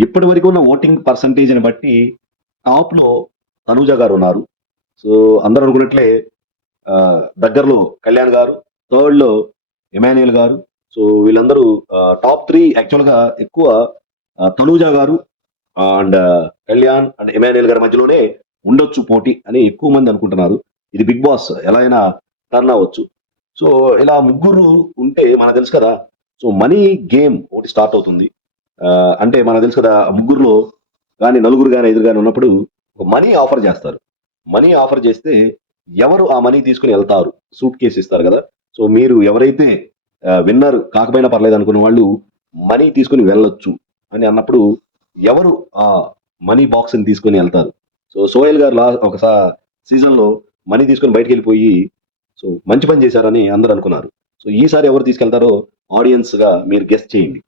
ఇప్పటి వరకు ఉన్న ఓటింగ్ పర్సంటేజ్ని బట్టి టాప్లో తనూజ గారు ఉన్నారు. సో అందరూ అనుకున్నట్లే దగ్గరలో కళ్యాణ్ గారు, థర్డ్లో ఎమాన్యుయల్ గారు. సో వీళ్ళందరూ టాప్ 3 యాక్చువల్గా ఎక్కువ తనూజ గారు అండ్ కళ్యాణ్ అండ్ ఎమాన్యుయల్ గారి మధ్యలోనే ఉండొచ్చు పోటీ అని ఎక్కువ మంది అనుకుంటున్నారు. ఇది బిగ్ బాస్ ఎలా అయినా టర్న్ అవ్వచ్చు. సో ఇలా ముగ్గురు ఉంటే మనకు తెలుసు కదా, సో మనీ గేమ్ ఒకటి స్టార్ట్ అవుతుంది. అంటే మనకు తెలుసు కదా, ముగ్గురులో కానీ నలుగురు కానీ ఐదుగురు కానీ ఉన్నప్పుడు ఒక మనీ ఆఫర్ చేస్తారు. మనీ ఆఫర్ చేస్తే ఎవరు ఆ మనీ తీసుకుని వెళ్తారు, సూట్ కేసు ఇస్తారు కదా. సో మీరు ఎవరైతే విన్నర్ కాకపోయినా పర్లేదు అనుకున్న వాళ్ళు మనీ తీసుకుని వెళ్ళొచ్చు అని అన్నప్పుడు ఎవరు ఆ మనీ బాక్స్ ని తీసుకుని వెళ్తారు. సో సోహెల్ గారు ఒక సీజన్ లో మనీ తీసుకొని బయటకు వెళ్ళిపోయి సో మంచి పని చేశారని అందరూ అనుకున్నారు. సో ఈసారి ఎవరు తీసుకెళ్తారో ఆడియన్స్ గా మీరు గెస్ట్ చేయండి.